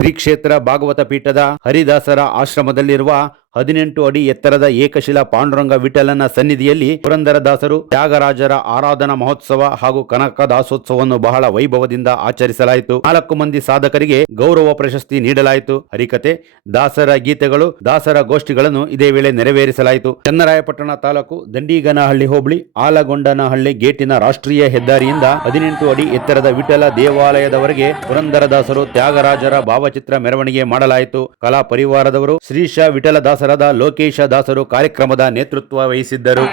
ಶ್ರೀ ಕ್ಷೇತ್ರ ಭಾಗವತ ಪೀಠದ ಹರಿದಾಸರ ಆಶ್ರಮದಲ್ಲಿರುವ 18 ಅಡಿ ಎತ್ತರದ ಏಕಶಿಲಾ ಪಾಂಡುರಂಗ ವಿಠಲನ ಸನ್ನಿಧಿಯಲ್ಲಿ ಪುರಂದರದಾಸರು ತ್ಯಾಗರಾಜರ ಆರಾಧನಾ ಮಹೋತ್ಸವ ಹಾಗೂ ಕನಕದಾಸೋತ್ಸವವನ್ನು ಬಹಳ ವೈಭವದಿಂದ ಆಚರಿಸಲಾಯಿತು. 4 ಮಂದಿ ಸಾಧಕರಿಗೆ ಗೌರವ ಪ್ರಶಸ್ತಿ ನೀಡಲಾಯಿತು. ಹರಿಕತೆ, ದಾಸರ ಗೀತೆಗಳು, ದಾಸರ ಗೋಷ್ಠಿಗಳನ್ನು ಇದೇ ವೇಳೆ ನೆರವೇರಿಸಲಾಯಿತು. ಚನ್ನರಾಯಪಟ್ಟಣ ತಾಲೂಕು ದಂಡಿಗನಹಳ್ಳಿ ಹೋಬಳಿ ಆಲಗೊಂಡನಹಳ್ಳಿ ಗೇಟಿನ ರಾಷ್ಟ್ರೀಯ ಹೆದ್ದಾರಿಯಿಂದ 18 ಅಡಿ ಎತ್ತರದ ವಿಠಲ ದೇವಾಲಯದವರೆಗೆ ಪುರಂದರದಾಸರು ತ್ಯಾಗರಾಜರ ಭಾವಚಿತ್ರ ಮೆರವಣಿಗೆ ಮಾಡಲಾಯಿತು. ಕಲಾ ಪರಿವಾರದವರು ಶ್ರೀಶ ವಿಠಲ ದಾಸರಾದ ಲೋಕೇಶ ದಾಸರು ಕಾರ್ಯಕ್ರಮದ ನೇತೃತ್ವ ವಹಿಸಿದ್ದರು.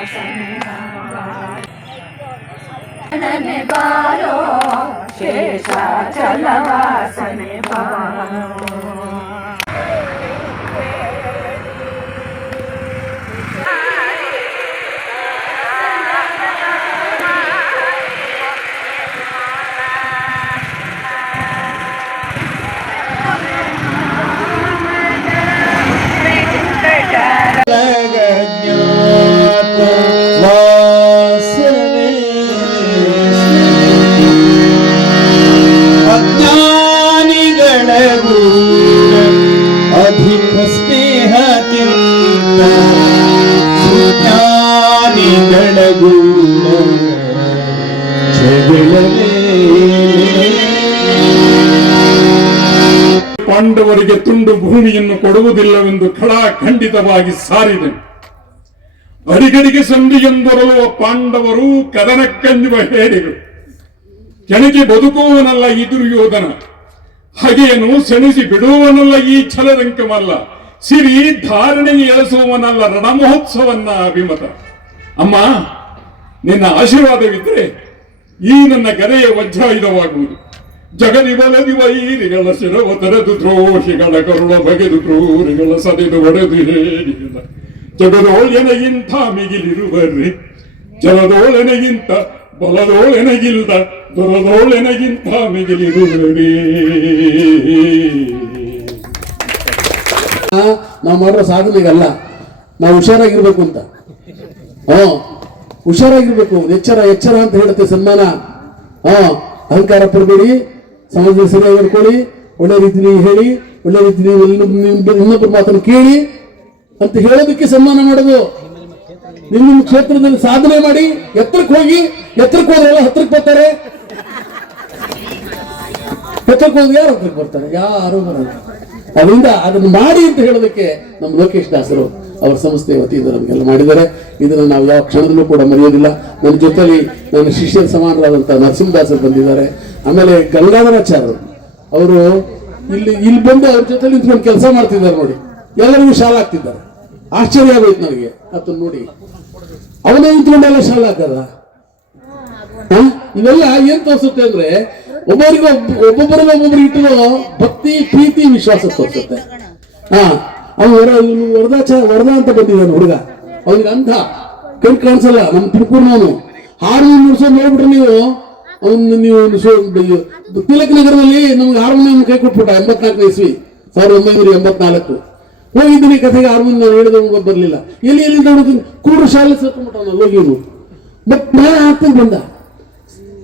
ಅಧಿಕ ಸ್ನೇಹಕ್ಕಿಂತ ಸುಜ್ಞಾನಿಗಳ ಗೂಢ ಜಗಳವೇ. ಪಾಂಡವರಿಗೆ ತುಂಡು ಭೂಮಿಯನ್ನು ಕೊಡುವುದಿಲ್ಲವೆಂದು ಖಂಡಿತವಾಗಿ ಸಾರಿದೆ. ಅಡಿಗಡಿಗೆ ಸಂಧಿಯೆಂದೊರಳುವ ಪಾಂಡವರು ಕದನಕ್ಕಂಜುವ ಹೇಡಿಗಳು. ಕೆಣಕಿ ಬದುಕುವವನಲ್ಲ ಈ ದುರ್ಯೋಧನ, ಹಗೆಯನ್ನು ಸೆಣಿಸಿ ಬಿಡುವವನಲ್ಲ ಈ ಛಲದಂಕಮಲ್ಲ, ಸಿರಿ ಧಾರಣೆಗೆ ಎಳೆಸುವವನಲ್ಲ ರಣಮಹೋತ್ಸವನ್ನ ಅಭಿಮತ. ಅಮ್ಮ, ನಿನ್ನ ಆಶೀರ್ವಾದವಿದ್ರೆ ಈ ನನ್ನ ಗದೆಯ ವಜ್ರಾಯುಧವಾಗುವುದು. ಜಗದಿ ಬಲದಿ ವೈರಿಗಳ ಶಿರವ ತೆರೆದು ದ್ರೋಹಿಗಳ ಕರುಳ ಬಗೆದು ಕ್ರೂರಿಗಳ ಸದೆದು ಒಡೆದು ಹೇಡಿಗಳ ಜಗದೋಳೆನಗಿಂತ ಮಿಗಿಲಿರುವರ್ರಿ, ಜಲದೋಳೆನಗಿಂತ ಬಲದೋಳೆನಗಿಲ್ದ ದೊರದೋಳೆನಗಿಂತ ಮಿಗಿಲಿರುವರೇ. ನಾವು ಮಾಡೋ ಸಾಧನೆಗಲ್ಲ, ನಾವು ಹುಷಾರಾಗಿರ್ಬೇಕು ಅಂತ. ಹುಷಾರಾಗಿರ್ಬೇಕು. ಎಚ್ಚರ ಎಚ್ಚರ ಅಂತ ಹೇಳುತ್ತೆ ಸನ್ಮಾನ. ಅಹಂಕಾರ ಪಡಬೇಡಿ, ಸಮಾಜದಲ್ಲಿ ಸರಿಯಾಗಿ ನಡ್ಕೊಳ್ಳಿ, ಒಳ್ಳೆ ರೀತಿಲಿ ಹೇಳಿ, ಒಳ್ಳೆ ರೀತಿಲಿ ಇನ್ನೊಬ್ಬರ ಮಾತನ್ನು ಕೇಳಿ ಅಂತ ಹೇಳೋದಕ್ಕೆ ಸನ್ಮಾನ ಮಾಡೋದು. ನಿಮ್ಮ ಕ್ಷೇತ್ರದಲ್ಲಿ ಸಾಧನೆ ಮಾಡಿ ಎತ್ತರಕ್ಕೆ ಹೋಗಿ. ಎತ್ತರಕ್ಕೆ ಹೋದ್ರೆಲ್ಲ ಹತ್ರಕ್ಕೆ ಬರ್ತಾರೆ. ಎತ್ತರಕ್ಕೆ ಹೋದ್ರೆ ಯಾರು ಹತ್ರಕ್ಕೆ ಬರ್ತಾರೆ? ಯಾರು ಬರಲ್ಲ. ಅದರಿಂದ ಅದನ್ನು ಮಾಡಿ ಅಂತ ಹೇಳೋದಕ್ಕೆ ನಮ್ಮ ಲೋಕೇಶ್ ದಾಸರು ಅವರ ಸಂಸ್ಥೆ ವತಿಯಿಂದ ನಮಗೆಲ್ಲ ಮಾಡಿದ್ದಾರೆ. ಇದನ್ನು ನಾವು ಯಾವ ಕ್ಷಣದಲ್ಲೂ ಕೂಡ ಮರೆಯೋದಿಲ್ಲ. ನನ್ನ ಜೊತೆಲಿ ನನ್ನ ಶಿಷ್ಯರ ಸಮಾನರಾದಂಥ ನರಸಿಂಹದಾಸರು ಬಂದಿದ್ದಾರೆ. ಆಮೇಲೆ ಗಂಗಾಧರಾಚಾರ್ಯರು ಅವರು ಇಲ್ಲಿ ಬಂದು ಅವ್ರ ಜೊತೆಲಿ ನಿಂತ್ಕೊಂಡು ಕೆಲಸ ಮಾಡ್ತಿದ್ದಾರೆ. ನೋಡಿ, ಎಲ್ಲರಿಗೂ ಶಾಲ ಆಗ್ತಿದ್ದಾರೆ. ಆಶ್ಚರ್ಯ ಆಗೋಯ್ತು ನನಗೆ ಅದನ್ನು ನೋಡಿ. ಅವನೇ ನಿಂತ್ಕೊಂಡೆಲ್ಲ ಶಾಲ ಹಾಕದ. ಇವೆಲ್ಲ ಏನ್ ತೋರಿಸುತ್ತೆ ಅಂದ್ರೆ ಒಬ್ಬೊಬ್ಬರಿಗೆ ಇಟ್ಟಿರೋ ಭಕ್ತಿ, ಪ್ರೀತಿ, ವಿಶ್ವಾಸ ತೋರಿಸುತ್ತೆ. ವರದ ಅಂತ ಬಂದಿದ್ದಾನೆ ಹುಡುಗ. ಅವನಿಗೆ ಅಂಧ ಕೈ ಕಾಣಿಸಲ್ಲ. ನಮ್ಮ ತುಮಕೂರ್ನವನು ಹಾರ್ಮೋನಿಯಂ ನುಡ್ಸೋದು ನೋಡ್ಬಿಟ್ರೆ ನೀವು ತಿಲಕ್ ನಗರದಲ್ಲಿ ನಮ್ಗೆ ಹಾರ್ಮೋನಿಯಂ ಕೈ ಕೊಟ್ಬಿಟ್ಟ. 84 ಇಸ್ವಿ 1984 ಹೋಗಿದ್ದೀನಿ ಕಥೆಗೆ. ಹಾರ್ಮೋನಿಯಂ ನಾನು ಹೇಳಿದವನಿಗೆ ಬರ್ಲಿಲ್ಲ. ಎಲ್ಲಿಂದ ಕೂಡ್ರು ಶಾಲೆ ಸೇರ್ಕೊಂಡ್ಬಿಟ್ಟ ಲೋಗಿನು. ಬಟ್ ನಾನು ಆಗ್ತಾ ಬಂದ,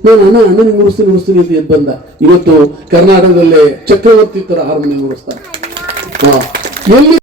ನಾನು ಅಣ್ಣನಿಗೆ ನುಡಿಸ್ತೀನಿ ಅಂತ ಬಂದ. ಇವತ್ತು ಕರ್ನಾಟಕದಲ್ಲೇ ಚಕ್ರವರ್ತಿ ತರ ಹಾರ್ಮೋನಿಯಂ ನುಡಿಸ್ತಾರೆ. ಎಲ್ಲಿ